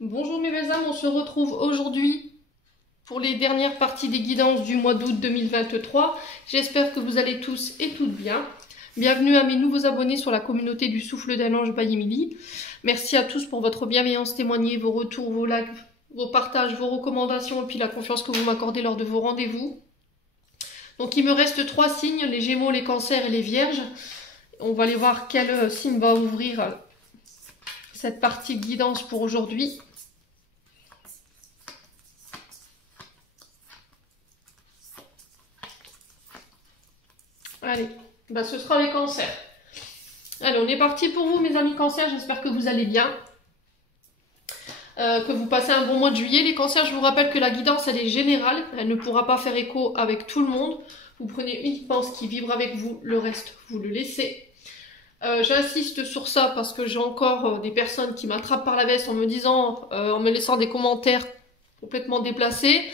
Bonjour mes belles âmes, on se retrouve aujourd'hui pour les dernières parties des guidances du mois d'août 2023. J'espère que vous allez tous et toutes bien. Bienvenue à mes nouveaux abonnés sur la communauté du Souffle d'un Ange by Emily. Merci à tous pour votre bienveillance témoignée, vos retours, vos likes, vos partages, vos recommandations et puis la confiance que vous m'accordez lors de vos rendez-vous. Donc il me reste 3 signes, les Gémeaux, les Cancers et les Vierges. On va aller voir quel signe va ouvrir cette partie guidance pour aujourd'hui. Allez, bah ce sera les Cancers. Allez, on est parti pour vous mes amis Cancers, j'espère que vous allez bien. Que vous passez un bon mois de juillet. Les Cancers, je vous rappelle que la guidance elle est générale, elle ne pourra pas faire écho avec tout le monde. Vous prenez uniquement ce qui vibre avec vous, le reste vous le laissez. J'insiste sur ça parce que j'ai encore des personnes qui m'attrapent par la veste en me disant, en me laissant des commentaires complètement déplacés.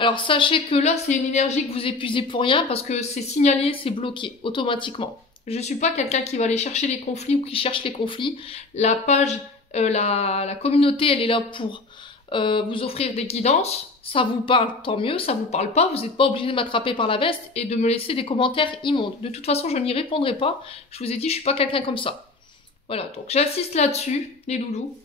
Alors sachez que là c'est une énergie que vous épuisez pour rien parce que c'est signalé, c'est bloqué automatiquement. Je suis pas quelqu'un qui va aller chercher les conflits ou qui cherche les conflits. La page, la communauté elle est là pour vous offrir des guidances. Ça vous parle, tant mieux, ça vous parle pas, vous n'êtes pas obligé de m'attraper par la veste et de me laisser des commentaires immondes. De toute façon je n'y répondrai pas, je vous ai dit je suis pas quelqu'un comme ça. Voilà, donc j'insiste là-dessus, les loulous.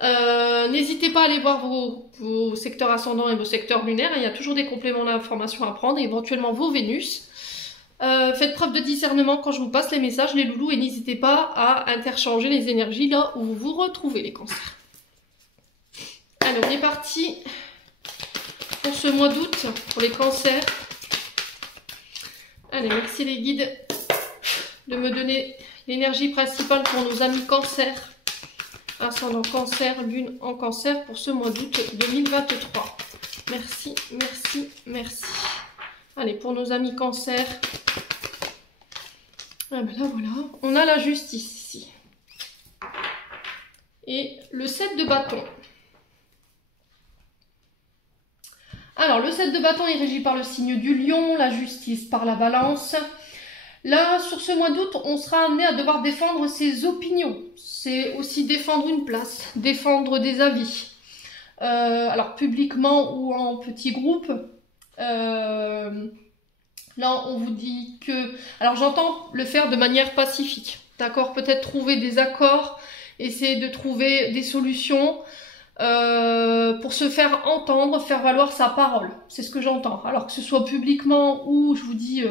N'hésitez pas à aller voir vos secteurs ascendants et vos secteurs lunaires, il y a toujours des compléments d'informations à prendre, et éventuellement vos Vénus. Faites preuve de discernement quand je vous passe les messages, les loulous, et n'hésitez pas à interchanger les énergies là où vous vous retrouvez, les Cancers. Alors, on est parti pour ce mois d'août, pour les Cancers. Allez, merci les guides de me donner l'énergie principale pour nos amis Cancers. Ascendant Cancer, Lune en Cancer pour ce mois d'août 2023. Merci, merci, merci. Allez, pour nos amis Cancer. Ah ben là, voilà. On a la justice ici. Et le 7 de bâton. Alors, le 7 de bâton est régi par le signe du lion, la justice par la balance. Là, sur ce mois d'août, on sera amené à devoir défendre ses opinions. C'est aussi défendre une place, défendre des avis. Alors, publiquement ou en petits groupes. Là, on vous dit que... Alors, j'entends le faire de manière pacifique. D'accord? Peut-être trouver des accords, essayer de trouver des solutions pour se faire entendre, faire valoir sa parole. C'est ce que j'entends. Alors, que ce soit publiquement ou, je vous dis...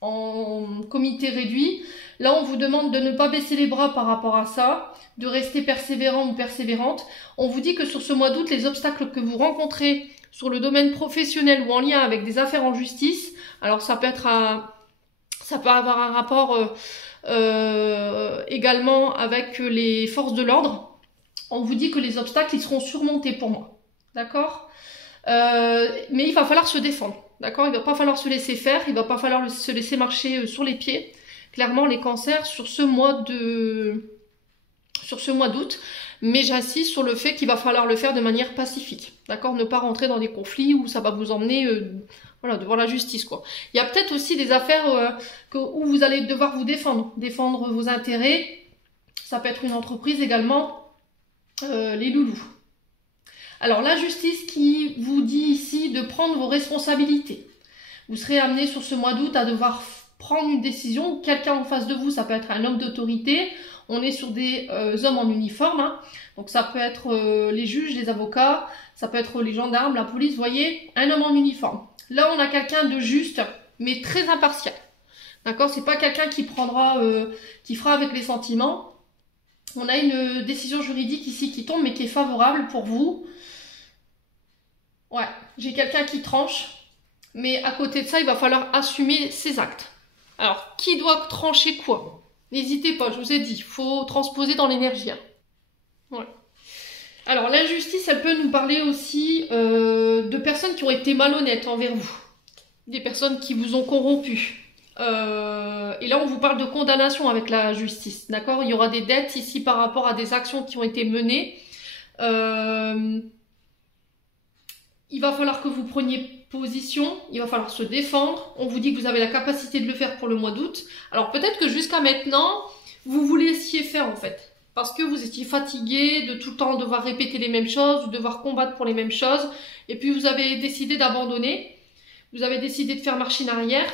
en comité réduit, là on vous demande de ne pas baisser les bras par rapport à ça, de rester persévérant ou persévérante. On vous dit que sur ce mois d'août, les obstacles que vous rencontrez sur le domaine professionnel ou en lien avec des affaires en justice, alors ça peut avoir un rapport également avec les forces de l'ordre. On vous dit que les obstacles ils seront surmontés pour moi, d'accord? Mais il va falloir se défendre. D'accord, il ne va pas falloir se laisser faire, il ne va pas falloir se laisser marcher sur les pieds. Clairement, les Cancers sur ce mois d'août, mais j'insiste sur le fait qu'il va falloir le faire de manière pacifique. D'accord, ne pas rentrer dans des conflits où ça va vous emmener voilà, devant la justice, quoi. Il y a peut-être aussi des affaires où vous allez devoir vous défendre vos intérêts. Ça peut être une entreprise également, les loulous. Alors, la justice qui vous dit ici de prendre vos responsabilités. Vous serez amené sur ce mois d'août à devoir prendre une décision. Quelqu'un en face de vous, ça peut être un homme d'autorité. On est sur des hommes en uniforme. Hein. Donc, ça peut être les juges, les avocats. Ça peut être les gendarmes, la police. Vous voyez, un homme en uniforme. Là, on a quelqu'un de juste, mais très impartial. D'accord? C'est pas quelqu'un qui prendra, qui fera avec les sentiments. On a une décision juridique ici qui tombe, mais qui est favorable pour vous. Ouais, j'ai quelqu'un qui tranche, mais à côté de ça, il va falloir assumer ses actes. Alors, qui doit trancher quoi? N'hésitez pas, je vous ai dit, il faut transposer dans l'énergie. Hein. Ouais. Alors, l'injustice, elle peut nous parler aussi de personnes qui ont été malhonnêtes envers vous. Des personnes qui vous ont corrompu. Et là, on vous parle de condamnation avec la justice, d'accord? Il y aura des dettes ici par rapport à des actions qui ont été menées. Il va falloir que vous preniez position, il va falloir se défendre. On vous dit que vous avez la capacité de le faire pour le mois d'août. Alors peut-être que jusqu'à maintenant, vous vous laissiez faire en fait. parce que vous étiez fatigué de tout le temps devoir répéter les mêmes choses, de devoir combattre pour les mêmes choses, et puis vous avez décidé d'abandonner, vous avez décidé de faire machine arrière,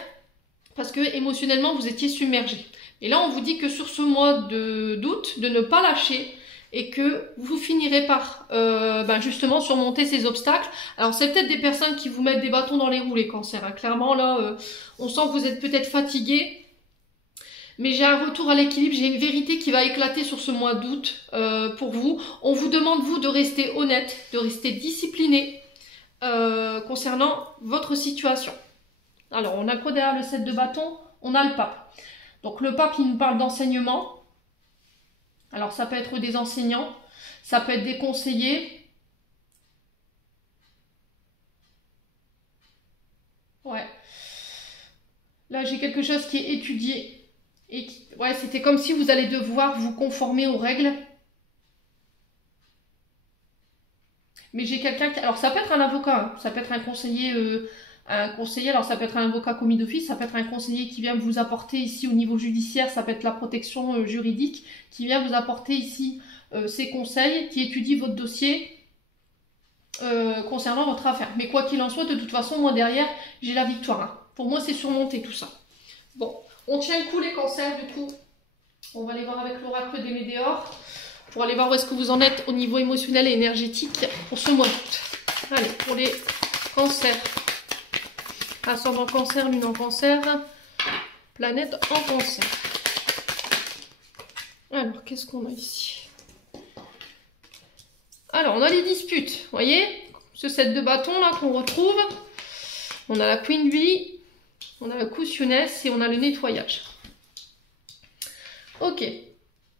parce que émotionnellement vous étiez submergé. Et là on vous dit que sur ce mois d'août, de ne pas lâcher, et que vous finirez par justement surmonter ces obstacles. Alors c'est peut-être des personnes qui vous mettent des bâtons dans les roues, les cancers, hein. Clairement là, on sent que vous êtes peut-être fatigué, mais j'ai un retour à l'équilibre, j'ai une vérité qui va éclater sur ce mois d'août pour vous. On vous demande, vous, de rester honnête, de rester discipliné concernant votre situation. Alors, on a quoi derrière le 7 de bâton? On a le pape. Donc, le pape, il nous parle d'enseignement. Alors, ça peut être des enseignants, ça peut être des conseillers. Ouais. Là, j'ai quelque chose qui est étudié. Et ouais, c'était comme si vous allez devoir vous conformer aux règles. Mais j'ai quelqu'un qui... Alors, ça peut être un avocat, hein. Ça peut être un conseiller, alors ça peut être un avocat commis d'office, ça peut être un conseiller qui vient vous apporter ici au niveau judiciaire, ça peut être la protection juridique, qui vient vous apporter ici ses conseils, qui étudie votre dossier concernant votre affaire. Mais quoi qu'il en soit, de toute façon, moi derrière, j'ai la victoire, hein. Pour moi, c'est surmonté tout ça. Bon. On tient le coup les cancers du coup. On va aller voir avec l'oracle des Médéors pour aller voir où est-ce que vous en êtes au niveau émotionnel et énergétique pour ce mois d'août. Allez, pour les cancers. Ascendant cancer, lune en cancer, planète en cancer. Alors, qu'est-ce qu'on a ici? Alors, on a les disputes, vous voyez? Ce set de bâtons là qu'on retrouve. On a la Queen Bee. On a la cautionesse et on a le nettoyage. Ok.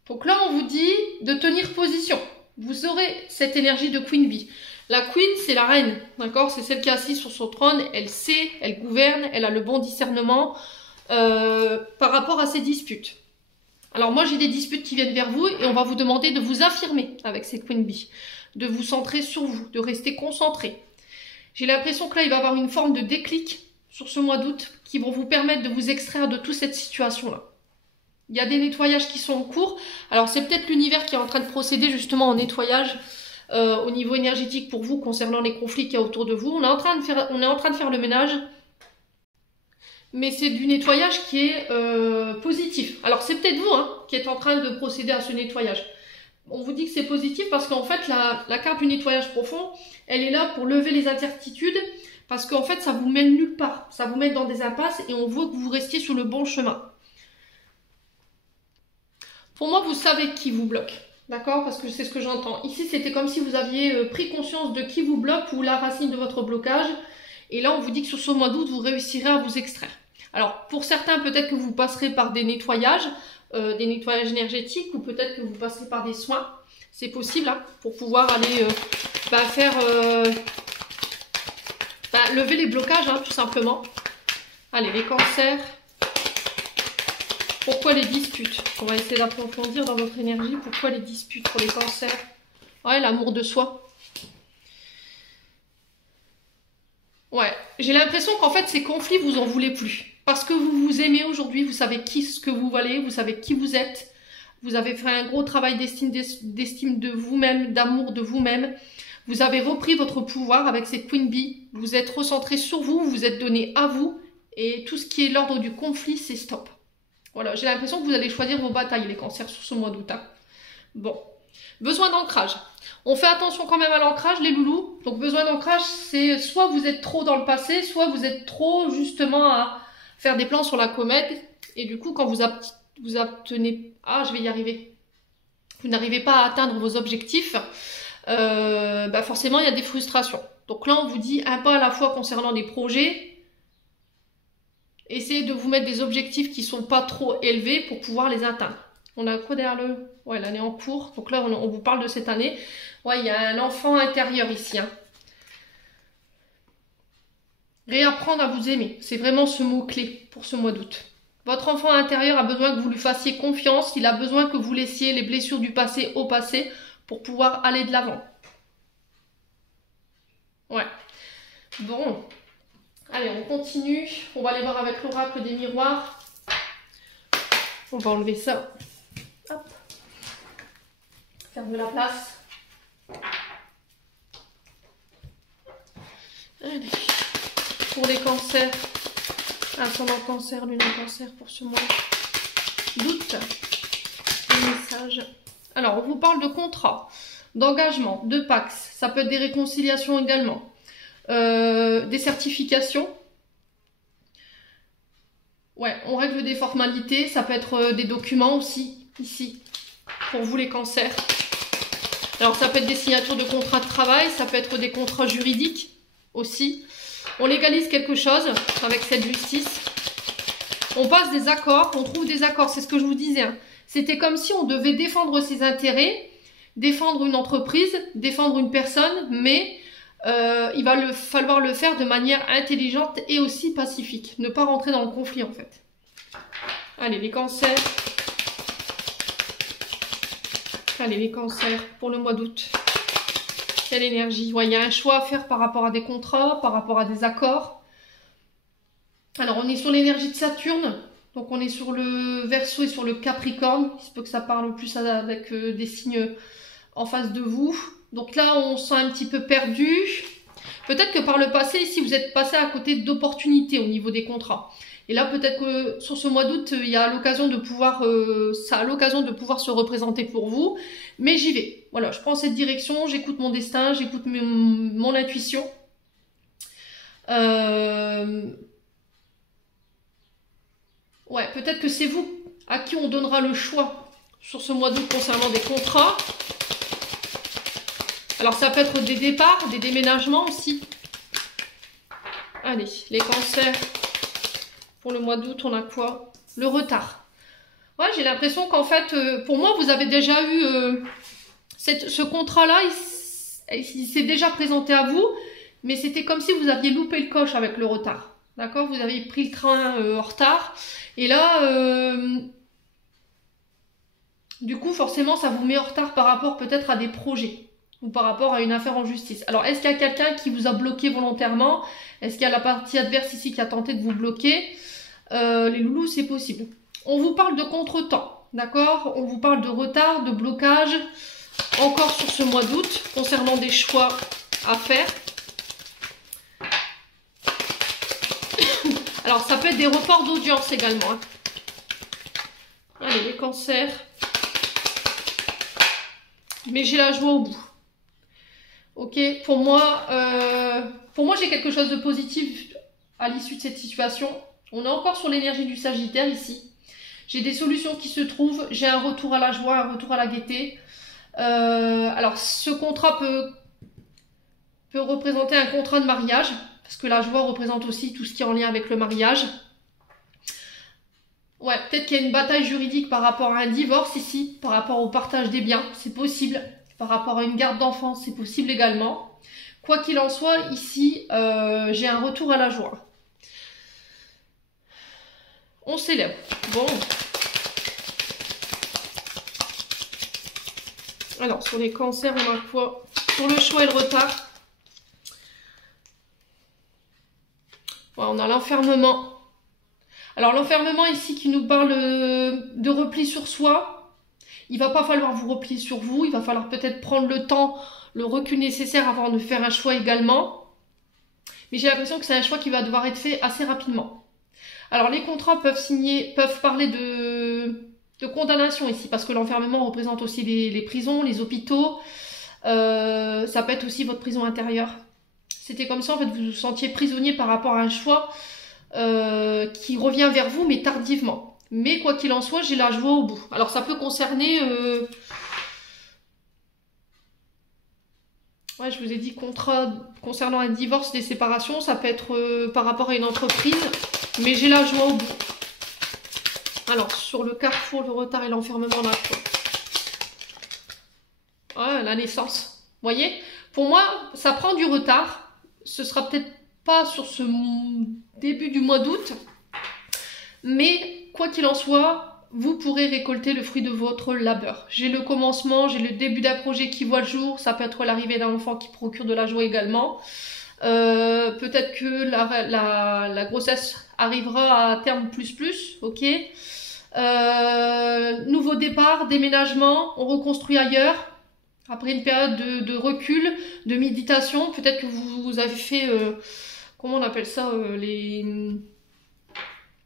Donc là, on vous dit de tenir position. Vous aurez cette énergie de Queen Bee. La Queen, c'est la reine. D'accord? C'est celle qui est assise sur son trône. Elle sait, elle gouverne, elle a le bon discernement par rapport à ces disputes. Alors moi, j'ai des disputes qui viennent vers vous et on va vous demander de vous affirmer avec cette Queen Bee. De vous centrer sur vous, de rester concentré. J'ai l'impression que là, il va y avoir une forme de déclic sur ce mois d'août qui vont vous permettre de vous extraire de toute cette situation-là. Il y a des nettoyages qui sont en cours. Alors, c'est peut-être l'univers qui est en train de procéder justement en nettoyage au niveau énergétique pour vous concernant les conflits qu'il y a autour de vous. On est en train de faire le ménage, mais c'est du nettoyage qui est positif. Alors, c'est peut-être vous qui êtes en train de procéder à ce nettoyage. On vous dit que c'est positif parce qu'en fait, la carte du nettoyage profond, elle est là pour lever les incertitudes. Parce qu'en fait, ça vous mène nulle part. Ça vous met dans des impasses et on veut que vous restiez sur le bon chemin. Pour moi, vous savez qui vous bloque. D'accord? Parce que c'est ce que j'entends. Ici, c'était comme si vous aviez pris conscience de qui vous bloque ou la racine de votre blocage. Et là, on vous dit que sur ce mois d'août, vous réussirez à vous extraire. Alors, pour certains, peut-être que vous passerez par des nettoyages énergétiques ou peut-être que vous passerez par des soins. C'est possible, hein, pour pouvoir aller faire... lever les blocages, hein, tout simplement. Allez, les cancers. Pourquoi les disputes? On va essayer d'approfondir dans votre énergie. Pourquoi les disputes pour les cancers? Ouais, l'amour de soi. Ouais, j'ai l'impression qu'en fait, ces conflits, vous en voulez plus. Parce que vous vous aimez aujourd'hui, vous savez ce que vous valez, vous savez qui vous êtes. Vous avez fait un gros travail d'estime de vous-même, d'amour de vous-même. Vous avez repris votre pouvoir avec cette Queen Bee. Vous êtes recentré sur vous, vous vous êtes donné à vous. Et tout ce qui est l'ordre du conflit, c'est stop. Voilà, j'ai l'impression que vous allez choisir vos batailles, les cancers, sur ce mois d'août. Bon, besoin d'ancrage. On fait attention quand même à l'ancrage, les loulous. Donc besoin d'ancrage, c'est soit vous êtes trop dans le passé, soit vous êtes trop justement à faire des plans sur la comète. Et du coup, quand vous obtenez... Ah, je vais y arriver. Vous n'arrivez pas à atteindre vos objectifs. Forcément, il y a des frustrations. Donc là, on vous dit un pas à la fois concernant des projets. Essayez de vous mettre des objectifs qui ne sont pas trop élevés pour pouvoir les atteindre. On a quoi derrière le... Ouais, l'année en cours. Donc là, on vous parle de cette année. Ouais, il y a un enfant intérieur ici. Réapprendre à vous aimer. C'est vraiment ce mot-clé pour ce mois d'août. Votre enfant intérieur a besoin que vous lui fassiez confiance. Il a besoin que vous laissiez les blessures du passé au passé pour pouvoir aller de l'avant. Ouais. Bon. Allez, on continue. On va aller voir avec l'oracle des miroirs. On va enlever ça. Hop. Faire de la place. Allez. Pour les cancers, ascendant cancer, lune en cancer pour ce mois d'août. Les messages. Alors, on vous parle de contrat, d'engagement, de pax. Ça peut être des réconciliations également. Des certifications. Ouais, on règle des formalités. Ça peut être des documents aussi, ici, pour vous les cancers. Alors, ça peut être des signatures de contrats de travail. Ça peut être des contrats juridiques aussi. On légalise quelque chose avec cette justice. On passe des accords, on trouve des accords, c'est ce que je vous disais. Hein. C'était comme si on devait défendre ses intérêts, défendre une entreprise, défendre une personne, mais il va falloir le faire de manière intelligente et aussi pacifique. Ne pas rentrer dans le conflit en fait. Allez, les cancers. Allez, les cancers pour le mois d'août. Quelle énergie. Ouais, il y a un choix à faire par rapport à des contrats, par rapport à des accords. Alors, on est sur l'énergie de Saturne. Donc, on est sur le Verseau et sur le Capricorne. Il se peut que ça parle plus avec des signes en face de vous. Donc là, on se sent un petit peu perdu. Peut-être que par le passé, ici, vous êtes passé à côté d'opportunités au niveau des contrats. Et là, peut-être que sur ce mois d'août, il y a l'occasion de pouvoir, ça a l'occasion de pouvoir se représenter pour vous. Mais j'y vais. Voilà, je prends cette direction, j'écoute mon destin, j'écoute mon intuition. Ouais, peut-être que c'est vous à qui on donnera le choix sur ce mois d'août concernant des contrats. Alors, ça peut être des départs, des déménagements aussi. Allez, les cancers. Pour le mois d'août, on a quoi? Le retard. Ouais, j'ai l'impression qu'en fait, pour moi, vous avez déjà eu ce contrat-là, il s'est déjà présenté à vous, mais c'était comme si vous aviez loupé le coche avec le retard. D'accord? Vous avez pris le train en retard. Et là, du coup, forcément, ça vous met en retard par rapport peut-être à des projets ou par rapport à une affaire en justice. Alors, est-ce qu'il y a quelqu'un qui vous a bloqué volontairement? Est-ce qu'il y a la partie adverse ici qui a tenté de vous bloquer? Les loulous, c'est possible. On vous parle de contretemps, d'accord? On vous parle de retard, de blocage, encore sur ce mois d'août, concernant des choix à faire. Alors, ça peut être des reports d'audience également. Hein. Allez, les cancers. Mais j'ai la joie au bout. Ok, pour moi j'ai quelque chose de positif à l'issue de cette situation. On est encore sur l'énergie du Sagittaire ici. J'ai des solutions qui se trouvent. J'ai un retour à la joie, un retour à la gaieté. Alors, ce contrat peut représenter un contrat de mariage. Parce que la joie représente aussi tout ce qui est en lien avec le mariage. Ouais, peut-être qu'il y a une bataille juridique par rapport à un divorce ici. Par rapport au partage des biens, c'est possible. Par rapport à une garde d'enfants, c'est possible également. Quoi qu'il en soit, ici, j'ai un retour à la joie. On s'élève. Bon. Alors, sur les cancers, on a quoi? Sur le choix et le retard. Ouais, on a l'enfermement. Alors, l'enfermement ici qui nous parle de repli sur soi. Il va pas falloir vous replier sur vous. Il va falloir peut-être prendre le temps, le recul nécessaire avant de faire un choix également. Mais j'ai l'impression que c'est un choix qui va devoir être fait assez rapidement. Alors, les contrats peuvent parler de condamnation ici, parce que l'enfermement représente aussi les prisons, les hôpitaux. Ça peut être aussi votre prison intérieure. C'était comme ça, en fait, vous vous sentiez prisonnier par rapport à un choix qui revient vers vous, mais tardivement. Mais quoi qu'il en soit, j'ai la joie au bout. Alors, ça peut concerner... Ouais, je vous ai dit contrat concernant un divorce, des séparations. Ça peut être par rapport à une entreprise, mais j'ai la joie au bout. Alors, sur le carrefour, le retard et l'enfermement, on a quoi? Ouais, la naissance. Vous voyez? Pour moi, ça prend du retard. Ce sera peut-être pas sur ce début du mois d'août. Mais, quoi qu'il en soit, vous pourrez récolter le fruit de votre labeur. J'ai le commencement, j'ai le début d'un projet qui voit le jour. Ça peut être l'arrivée d'un enfant qui procure de la joie également. Peut-être que la grossesse arrivera à terme plus, ok. Nouveau départ, déménagement, on reconstruit ailleurs. Après une période de recul, de méditation, peut-être que vous avez fait, comment on appelle ça,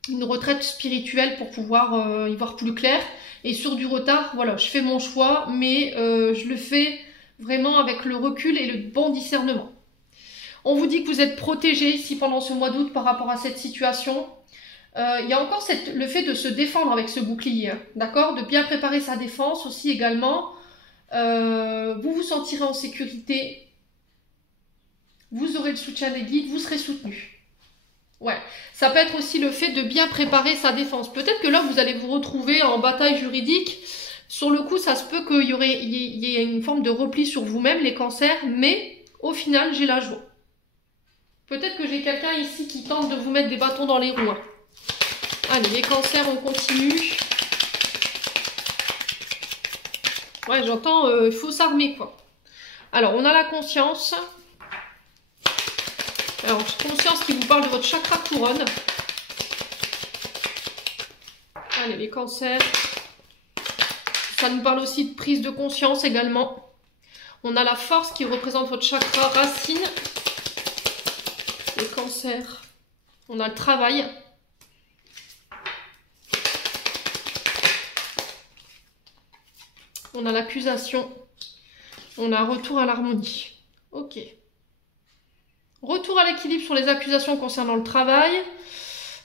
une retraite spirituelle pour pouvoir y voir plus clair. Et sur du retard, voilà, je fais mon choix, mais je le fais vraiment avec le recul et le bon discernement. On vous dit que vous êtes protégé ici pendant ce mois d'août par rapport à cette situation. Il y a encore le fait de se défendre avec ce bouclier, hein, d'accord? De bien préparer sa défense aussi également. Vous vous sentirez en sécurité. Vous aurez le soutien des guides, vous serez soutenu. Ouais, ça peut être aussi le fait de bien préparer sa défense. Peut-être que là, vous allez vous retrouver en bataille juridique. Sur le coup, ça se peut qu'il y ait une forme de repli sur vous-même, les cancers, mais au final, j'ai la joie. Peut-être que j'ai quelqu'un ici qui tente de vous mettre des bâtons dans les roues. Allez, les cancers, on continue. Ouais, j'entends, il faut s'armer, quoi. Alors, on a la conscience. Alors, conscience qui vous parle de votre chakra couronne. Allez, les cancers. Ça nous parle aussi de prise de conscience également. On a la force qui représente votre chakra racine. Les cancers. On a le travail. On a l'accusation. On a un retour à l'harmonie. Ok. Retour à l'équilibre sur les accusations concernant le travail.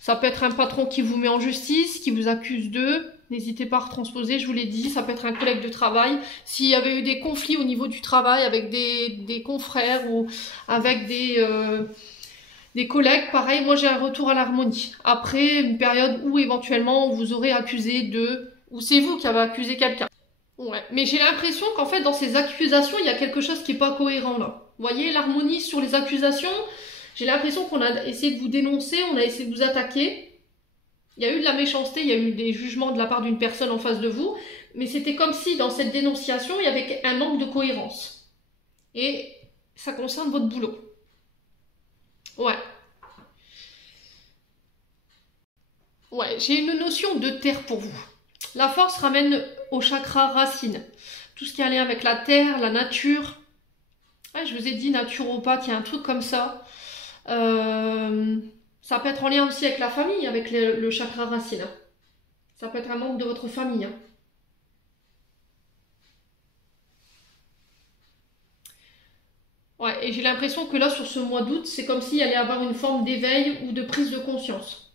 Ça peut être un patron qui vous met en justice, qui vous accuse d'eux. N'hésitez pas à retransposer, je vous l'ai dit. Ça peut être un collègue de travail. S'il y avait eu des conflits au niveau du travail avec des confrères ou avec des collègues, pareil, moi j'ai un retour à l'harmonie. Après une période où éventuellement vous aurez accusé de... ou c'est vous qui avez accusé quelqu'un. Ouais, mais j'ai l'impression qu'en fait dans ces accusations, il y a quelque chose qui n'est pas cohérent là. Vous voyez l'harmonie sur les accusations, j'ai l'impression qu'on a essayé de vous dénoncer, on a essayé de vous attaquer. Il y a eu de la méchanceté, il y a eu des jugements de la part d'une personne en face de vous, mais c'était comme si dans cette dénonciation, il y avait un manque de cohérence. Et ça concerne votre boulot. Ouais. Ouais, j'ai une notion de terre pour vous. La force ramène au chakra racine. Tout ce qui est en lien avec la terre, la nature. Ouais, je vous ai dit naturopathe, il y a un truc comme ça. Ça peut être en lien aussi avec la famille, avec le chakra racine. Ça peut être un membre de votre famille. Ouais, et j'ai l'impression que là, sur ce mois d'août, c'est comme s'il allait avoir une forme d'éveil ou de prise de conscience.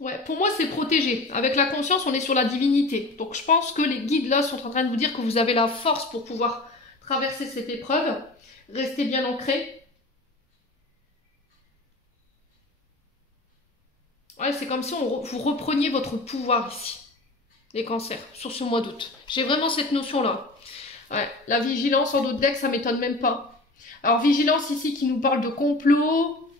Ouais, pour moi, c'est protégé. Avec la conscience, on est sur la divinité. Donc, je pense que les guides, là, sont en train de vous dire que vous avez la force pour pouvoir traverser cette épreuve. Restez bien ancré. Ouais, c'est comme si vous repreniez votre pouvoir ici. Les cancers, sur ce mois d'août. J'ai vraiment cette notion-là. Ouais, la vigilance en d'autres decks, ça m'étonne même pas. Alors, vigilance ici qui nous parle de complot,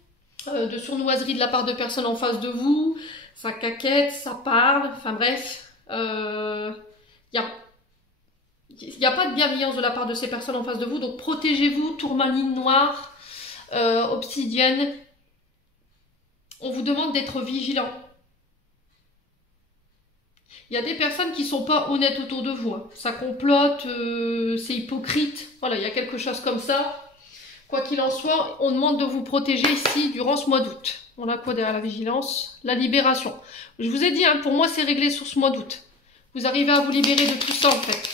de sournoiserie de la part de personnes en face de vous. Ça caquette, ça parle, enfin bref, il n'y a pas de bienveillance de la part de ces personnes en face de vous, donc protégez-vous, tourmaline noire, obsidienne. On vous demande d'être vigilant. Il y a des personnes qui ne sont pas honnêtes autour de vous, hein. Ça complote, c'est hypocrite, voilà, il y a quelque chose comme ça. Quoi qu'il en soit, on demande de vous protéger ici durant ce mois d'août. On a quoi derrière la vigilance? La libération. Je vous ai dit, hein, pour moi, c'est réglé sur ce mois d'août. Vous arrivez à vous libérer de tout ça, en fait.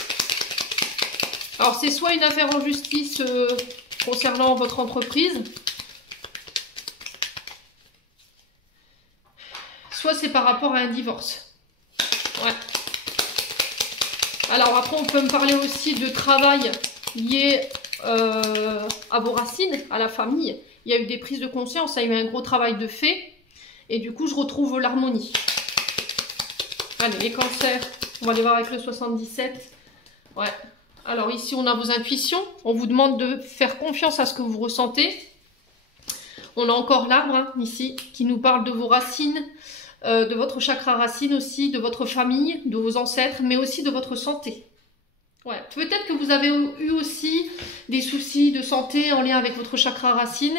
Alors, c'est soit une affaire en justice concernant votre entreprise, soit c'est par rapport à un divorce. Ouais. Alors, après, on peut me parler aussi de travail lié à vos racines, à la famille. Il y a eu des prises de conscience, il y a eu un gros travail de fait. Et du coup, je retrouve l'harmonie. Allez, les cancers. On va aller voir avec le 77. Ouais. Alors ici, on a vos intuitions. On vous demande de faire confiance à ce que vous ressentez. On a encore l'arbre, hein, ici, qui nous parle de vos racines, de votre chakra racine aussi, de votre famille, de vos ancêtres, mais aussi de votre santé. Ouais. Peut-être que vous avez eu aussi des soucis de santé en lien avec votre chakra racine.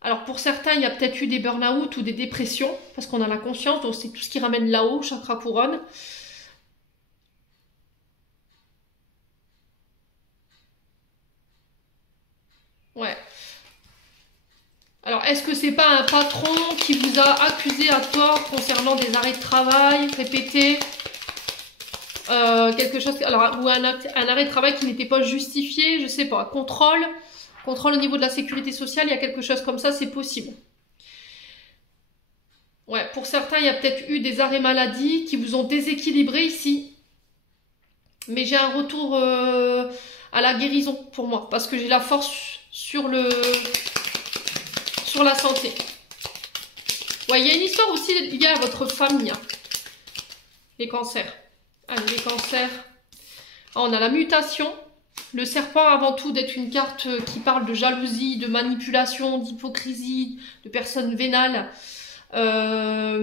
Alors pour certains, il y a peut-être eu des burn-out ou des dépressions, parce qu'on a la conscience, donc c'est tout ce qui ramène là-haut, chakra couronne. Ouais. Alors, est-ce que c'est pas un patron qui vous a accusé à tort concernant des arrêts de travail répétés, quelque chose, alors, ou un arrêt de travail qui n'était pas justifié, je sais pas, contrôle au niveau de la sécurité sociale, il y a quelque chose comme ça, c'est possible. Ouais, pour certains, il y a peut-être eu des arrêts maladie qui vous ont déséquilibré ici. Mais j'ai un retour à la guérison pour moi, parce que j'ai la force sur la santé. Ouais, il y a une histoire aussi liée à votre famille. Hein. Les cancers. Allez, les cancers. Ah, on a la mutation. Le serpent, avant tout, d'être une carte qui parle de jalousie, de manipulation, d'hypocrisie, de personnes vénales. Là,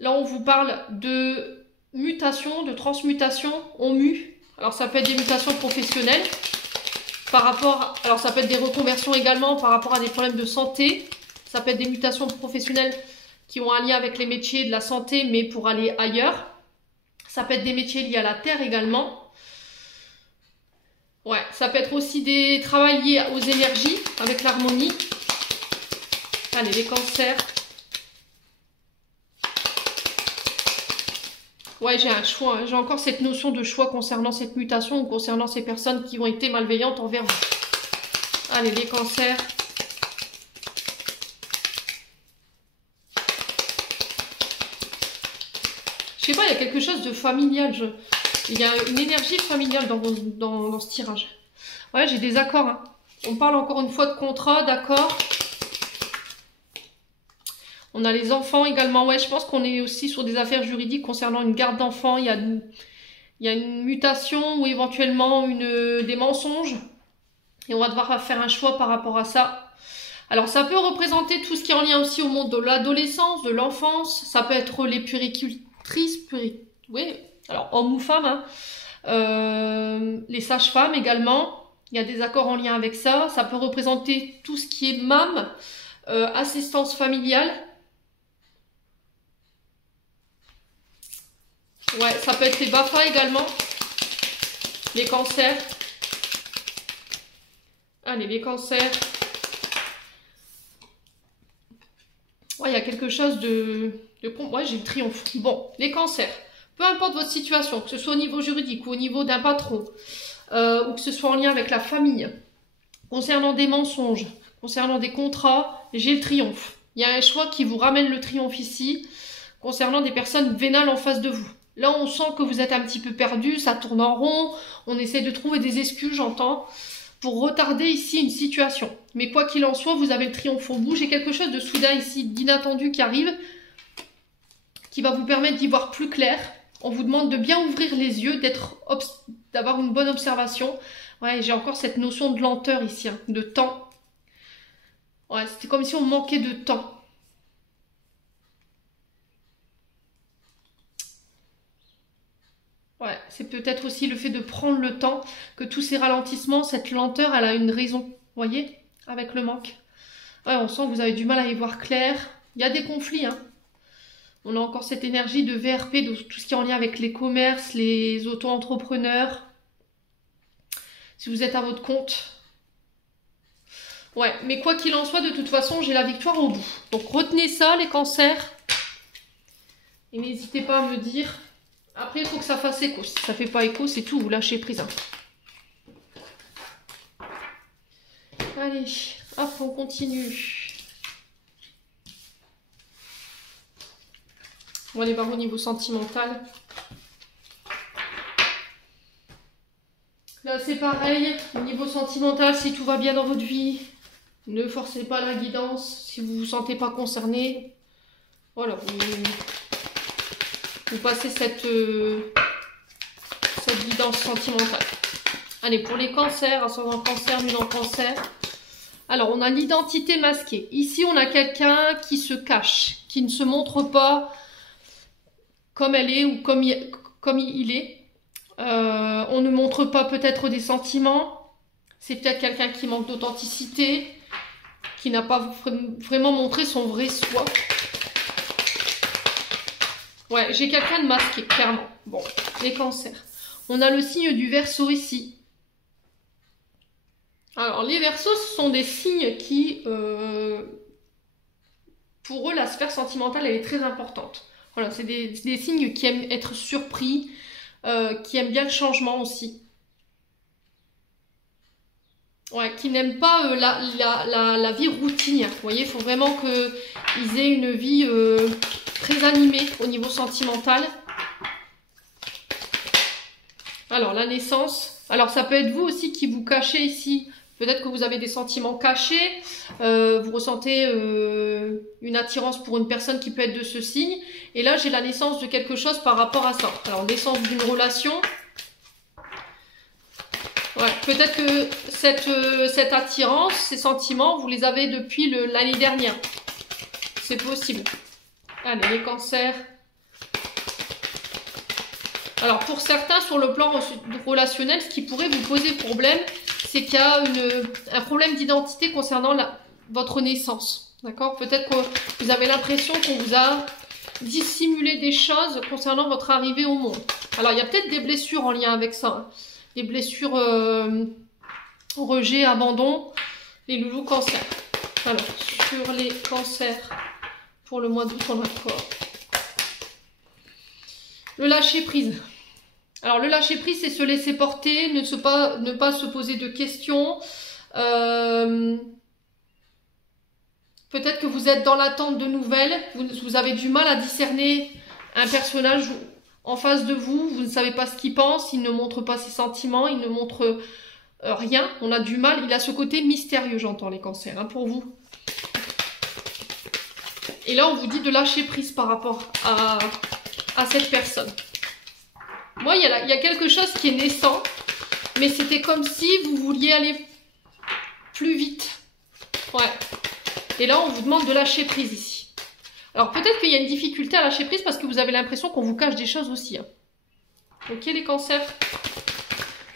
on vous parle de mutation, de transmutation. On mue. Alors, ça peut être des mutations professionnelles. Alors ça peut être des reconversions également par rapport à des problèmes de santé. Ça peut être des mutations professionnelles qui ont un lien avec les métiers de la santé, mais pour aller ailleurs. Ça peut être des métiers liés à la terre également. Ouais, ça peut être aussi des travaux liés aux énergies, avec l'harmonie. Allez, les cancers. Ouais, j'ai un choix. Hein. J'ai encore cette notion de choix concernant cette mutation ou concernant ces personnes qui ont été malveillantes envers vous. Allez, les cancers. Je sais pas, il y a quelque chose de familial. Il y a une énergie familiale dans ce tirage. Ouais, j'ai des accords. Hein. On parle encore une fois de contrat, d'accord. On a les enfants également. Ouais, je pense qu'on est aussi sur des affaires juridiques concernant une garde d'enfants. Il y a une mutation ou éventuellement des mensonges. Et on va devoir faire un choix par rapport à ça. Alors, ça peut représenter tout ce qui est en lien aussi au monde de l'adolescence, de l'enfance. Ça peut être les puéricultrices, oui, alors hommes ou femmes. Hein. Les sages-femmes également. Il y a des accords en lien avec ça. Ça peut représenter tout ce qui est MAM, assistance familiale. Ouais, ça peut être les BAFA également. Les cancers. Allez, les cancers. Ouais, il y a quelque chose ouais, j'ai le triomphe. Bon, les cancers. Peu importe votre situation, que ce soit au niveau juridique ou au niveau d'un patron, ou que ce soit en lien avec la famille, concernant des mensonges, concernant des contrats, j'ai le triomphe. Il y a un choix qui vous ramène le triomphe ici, concernant des personnes vénales en face de vous. Là, on sent que vous êtes un petit peu perdu, ça tourne en rond, on essaie de trouver des excuses, j'entends, pour retarder ici une situation. Mais quoi qu'il en soit, vous avez le triomphe au bout. J'ai quelque chose de soudain ici, d'inattendu qui arrive, qui va vous permettre d'y voir plus clair. On vous demande de bien ouvrir les yeux, d'avoir une bonne observation. Ouais, j'ai encore cette notion de lenteur ici, hein, de temps. Ouais, c'était comme si on manquait de temps. Ouais, c'est peut-être aussi le fait de prendre le temps, que tous ces ralentissements, cette lenteur, elle a une raison. Vous voyez, avec le manque. Ouais, on sent que vous avez du mal à y voir clair. Il y a des conflits, hein. On a encore cette énergie de VRP, de tout ce qui est en lien avec les commerces, les auto-entrepreneurs. Si vous êtes à votre compte. Ouais, mais quoi qu'il en soit, de toute façon, j'ai la victoire au bout. Donc retenez ça, les cancers. Et n'hésitez pas à me dire. Après, il faut que ça fasse écho. Si ça ne fait pas écho, c'est tout, vous lâchez prise. Hein. Allez, hop, on continue. On va aller voir au niveau sentimental. Là, c'est pareil. Au niveau sentimental, si tout va bien dans votre vie, ne forcez pas la guidance. Si vous ne vous sentez pas concerné, voilà, vous passez cette guidance sentimentale. Allez, pour les cancers, ascendant cancer, lune en cancer. Alors, on a l'identité masquée. Ici, on a quelqu'un qui se cache, qui ne se montre pas comme elle est ou comme il est. On ne montre pas peut-être des sentiments. C'est peut-être quelqu'un qui manque d'authenticité, qui n'a pas vraiment montré son vrai soi. Ouais, j'ai quelqu'un de masqué, clairement. Bon, les cancers. On a le signe du Verseau ici. Alors, les Verseaux, ce sont des signes qui, pour eux, la sphère sentimentale, elle est très importante. Voilà, c'est des signes qui aiment être surpris, qui aiment bien le changement aussi. Ouais, qui n'aiment pas la vie routinière. Vous voyez, il faut vraiment qu'ils aient une vie très animée au niveau sentimental. Alors, la naissance. Alors, ça peut être vous aussi qui vous cachez ici. Peut-être que vous avez des sentiments cachés. Vous ressentez une attirance pour une personne qui peut être de ce signe. Et là, j'ai la naissance de quelque chose par rapport à ça. Alors, naissance d'une relation. Ouais, peut-être que cette attirance, ces sentiments, vous les avez depuis l'année dernière. C'est possible. Allez, les cancers. Alors, pour certains, sur le plan relationnel, ce qui pourrait vous poser problème, c'est qu'il y a un problème d'identité concernant votre naissance. D'accord? Peut-être que vous avez l'impression qu'on vous a dissimulé des choses concernant votre arrivée au monde. Alors, il y a peut-être des blessures en lien avec ça. Hein. Des blessures rejet, abandon, les loulous cancers. Alors, sur les cancers, pour le mois d'août, on a quoi? Le lâcher prise. Alors, le lâcher prise, c'est se laisser porter, ne pas se poser de questions. Peut-être que vous êtes dans l'attente de nouvelles, vous avez du mal à discerner un personnage en face de vous, vous ne savez pas ce qu'il pense, il ne montre pas ses sentiments, il ne montre rien, on a du mal, il a ce côté mystérieux, j'entends les cancers, hein, pour vous. Et là, on vous dit de lâcher prise par rapport à cette personne. Moi, il y a quelque chose qui est naissant, mais c'était comme si vous vouliez aller plus vite. Ouais. Et là, on vous demande de lâcher prise ici. Alors, peut-être qu'il y a une difficulté à lâcher prise parce que vous avez l'impression qu'on vous cache des choses aussi. Hein. Ok, les cancers.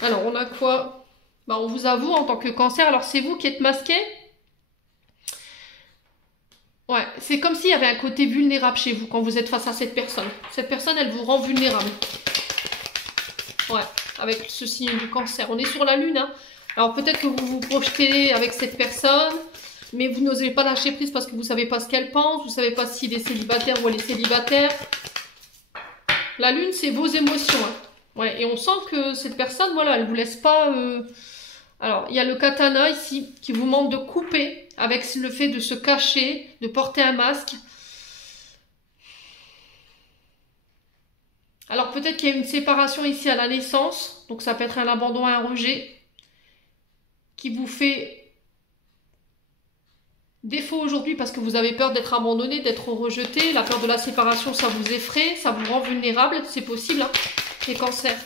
Alors, on a quoi? Bah, on vous avoue en tant que cancer. Alors, c'est vous qui êtes masqué. Ouais, c'est comme s'il y avait un côté vulnérable chez vous quand vous êtes face à cette personne. Cette personne, elle vous rend vulnérable. Ouais, avec ce signe du cancer. On est sur la lune. Hein. Alors, peut-être que vous vous projetez avec cette personne. Mais vous n'osez pas lâcher prise parce que vous ne savez pas ce qu'elle pense, vous ne savez pas s'il est célibataire ou elle est célibataire. La lune, c'est vos émotions. Hein. Ouais, et on sent que cette personne, voilà, elle ne vous laisse pas... Alors, il y a le katana ici qui vous demande de couper avec le fait de se cacher, de porter un masque. Alors, peut-être qu'il y a une séparation ici à la naissance. Donc, ça peut être un abandon, un rejet qui vous fait... défaut aujourd'hui parce que vous avez peur d'être abandonné, d'être rejeté. La peur de la séparation, ça vous effraie, ça vous rend vulnérable. C'est possible, hein, les cancers.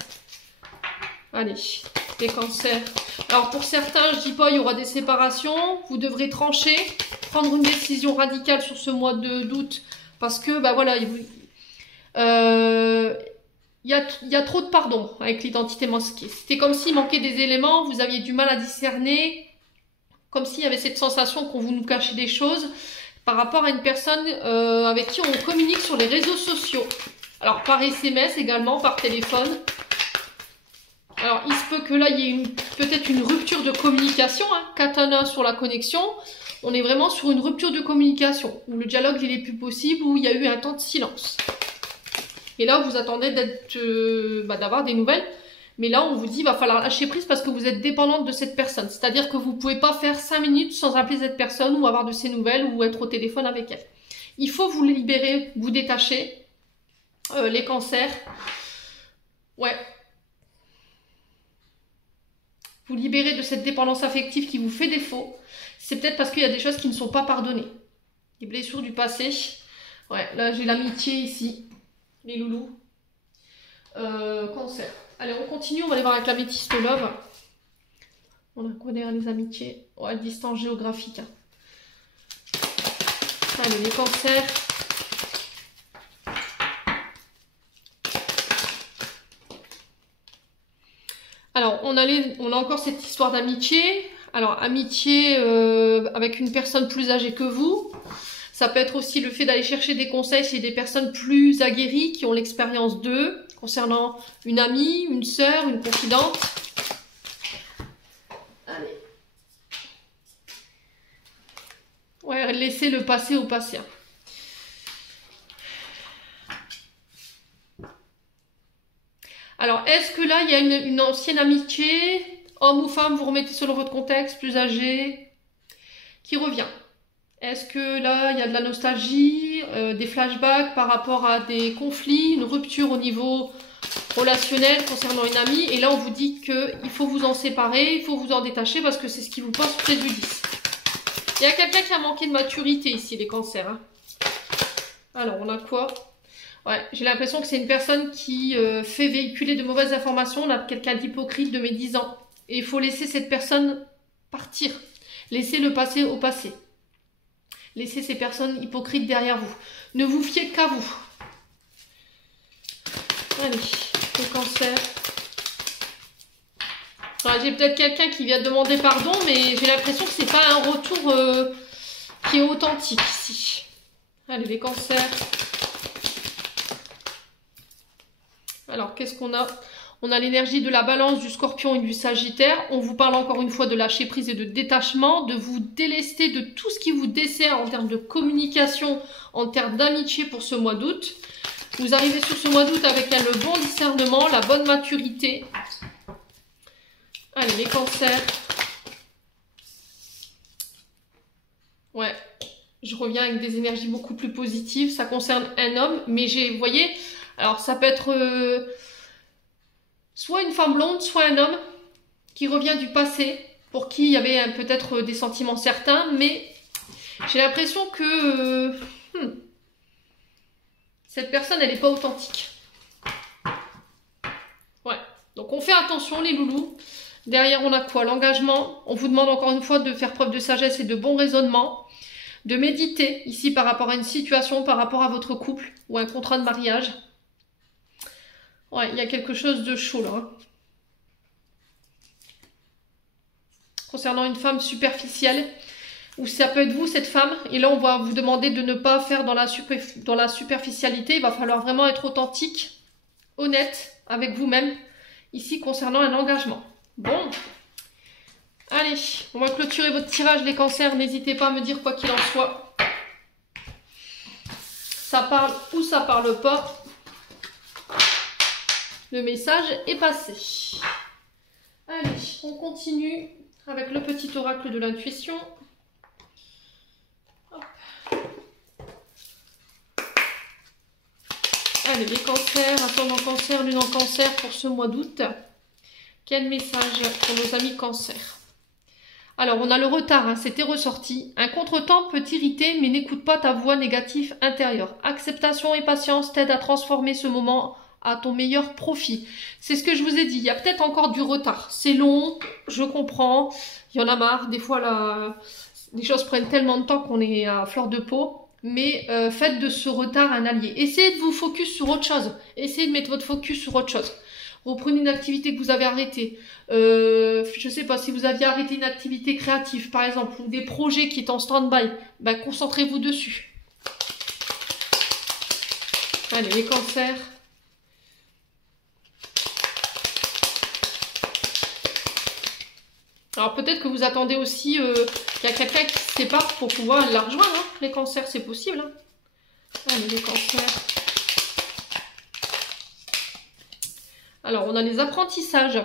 Allez, les cancers. Alors, pour certains, je dis pas, il y aura des séparations. Vous devrez trancher, prendre une décision radicale sur ce mois d'août. Parce que, bah voilà, il y a trop de pardon avec l'identité masquée. C'était comme s'il manquait des éléments, vous aviez du mal à discerner. Comme s'il y avait cette sensation qu'on vous nous cachait des choses par rapport à une personne avec qui on communique sur les réseaux sociaux. Alors, par SMS également, par téléphone. Alors, il se peut que là, il y ait peut-être une rupture de communication. Hein, katana sur la connexion. On est vraiment sur une rupture de communication. Où le dialogue, il est plus possible, où il y a eu un temps de silence. Et là, vous attendez d'avoir des nouvelles. Mais là, on vous dit, il va falloir lâcher prise parce que vous êtes dépendante de cette personne. C'est-à-dire que vous ne pouvez pas faire 5 minutes sans appeler cette personne ou avoir de ses nouvelles ou être au téléphone avec elle. Il faut vous libérer, vous détacher. Les cancers. Ouais. Vous libérer de cette dépendance affective qui vous fait défaut. C'est peut-être parce qu'il y a des choses qui ne sont pas pardonnées. Des blessures du passé. Ouais, là, j'ai l'amitié ici. Les loulous. Cancer. Allez, on continue, on va aller voir avec l'améthyste love. On a quoi derrière les amitiés? Ouais, distance géographique. Hein. Allez, les cancers. Alors, on a encore cette histoire d'amitié. Alors, amitié avec une personne plus âgée que vous. Ça peut être aussi le fait d'aller chercher des conseils chez des personnes plus aguerries qui ont l'expérience d'eux, concernant une amie, une sœur, une confidente. Allez. laissez le passé au passé. Alors, est-ce que là, il y a une ancienne amitié, homme ou femme, vous remettez selon votre contexte, plus âgé, qui revient? Est-ce que là, il y a de la nostalgie, des flashbacks par rapport à des conflits, une rupture au niveau relationnel concernant une amie? Et là, on vous dit qu'il faut vous en séparer, il faut vous en détacher parce que c'est ce qui vous pose préjudice. Il y a quelqu'un qui a manqué de maturité ici, les cancers. Hein. Alors, on a quoi? Ouais, j'ai l'impression que c'est une personne qui fait véhiculer de mauvaises informations. On a quelqu'un d'hypocrite, de médisant. Et il faut laisser cette personne partir. Laissez le passé au passé. Laissez ces personnes hypocrites derrière vous. Ne vous fiez qu'à vous. Allez, le cancer. J'ai peut-être quelqu'un qui vient demander pardon, mais j'ai l'impression que c'est pas un retour qui est authentique ici. Allez, les cancers. Alors, qu'est-ce qu'on a? On a l'énergie de la balance, du scorpion et du sagittaire. On vous parle encore une fois de lâcher prise et de détachement, de vous délester de tout ce qui vous dessert en termes de communication, en termes d'amitié pour ce mois d'août. Vous arrivez sur ce mois d'août avec le bon discernement, la bonne maturité. Allez, les cancers. Ouais, je reviens avec des énergies beaucoup plus positives. Ça concerne un homme, mais vous voyez... Alors, ça peut être soit une femme blonde, soit un homme qui revient du passé, pour qui il y avait peut-être des sentiments certains, mais j'ai l'impression que cette personne, elle n'est pas authentique. Ouais, donc on fait attention les loulous. Derrière, on a quoi? L'engagement. On vous demande encore une fois de faire preuve de sagesse et de bon raisonnement, de méditer ici par rapport à une situation, par rapport à votre couple ou un contrat de mariage. Ouais, il y a quelque chose de chaud là. Hein. Concernant une femme superficielle, ou ça peut être vous, cette femme, et là on va vous demander de ne pas faire dans la superficialité, il va falloir vraiment être authentique, honnête avec vous-même, ici concernant un engagement. Bon, allez, on va clôturer votre tirage les cancers, n'hésitez pas à me dire quoi qu'il en soit. Ça parle ou ça parle pas. Le message est passé. Allez, on continue avec le petit oracle de l'intuition. Allez, les cancers, ascendant cancer, lune en cancer pour ce mois d'août. Quel message pour nos amis cancers? Alors, on a le retard, hein, c'était ressorti. Un contretemps peut t'irriter, mais n'écoute pas ta voix négative intérieure. Acceptation et patience t'aident à transformer ce moment à ton meilleur profit. C'est ce que je vous ai dit, il y a peut-être encore du retard. C'est long, je comprends, il y en a marre. Des fois, les choses prennent tellement de temps qu'on est à fleur de peau. Mais faites de ce retard un allié. Essayez de vous focus sur autre chose. Essayez de mettre votre focus sur autre chose. Reprenez une activité que vous avez arrêtée. Je sais pas, si vous aviez arrêté une activité créative, par exemple, ou des projets qui étaient en stand-by, ben, concentrez-vous dessus. Allez, les cancers. Alors peut-être que vous attendez aussi qu'il y a quelqu'un qui se sépare pour pouvoir la rejoindre. Hein. Les cancers, c'est possible. Hein. Allez, les cancers. Alors, on a les apprentissages.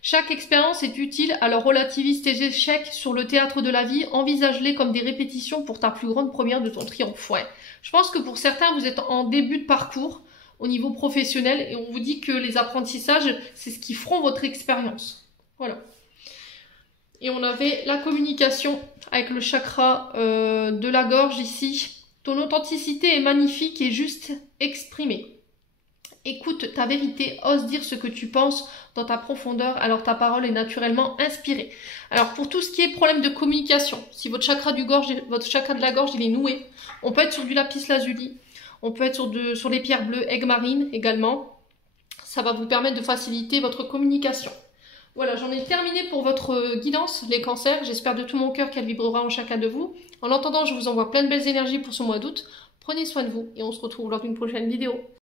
Chaque expérience est utile, alors relativise tes échecs sur le théâtre de la vie, envisage-les comme des répétitions pour ta plus grande première de ton triomphe. Ouais. Je pense que pour certains, vous êtes en début de parcours au niveau professionnel et on vous dit que les apprentissages, c'est ce qui feront votre expérience. Voilà. Et on avait la communication avec le chakra de la gorge ici. Ton authenticité est magnifique et juste exprimée. Écoute ta vérité, ose dire ce que tu penses dans ta profondeur, alors ta parole est naturellement inspirée. Alors pour tout ce qui est problème de communication, si votre chakra de la gorge il est noué, on peut être sur du lapis lazuli, on peut être sur les pierres bleues, aigues marines également. Ça va vous permettre de faciliter votre communication. Voilà, j'en ai terminé pour votre guidance, les cancers. J'espère de tout mon cœur qu'elle vibrera en chacun de vous. En attendant, je vous envoie plein de belles énergies pour ce mois d'août. Prenez soin de vous et on se retrouve lors d'une prochaine vidéo.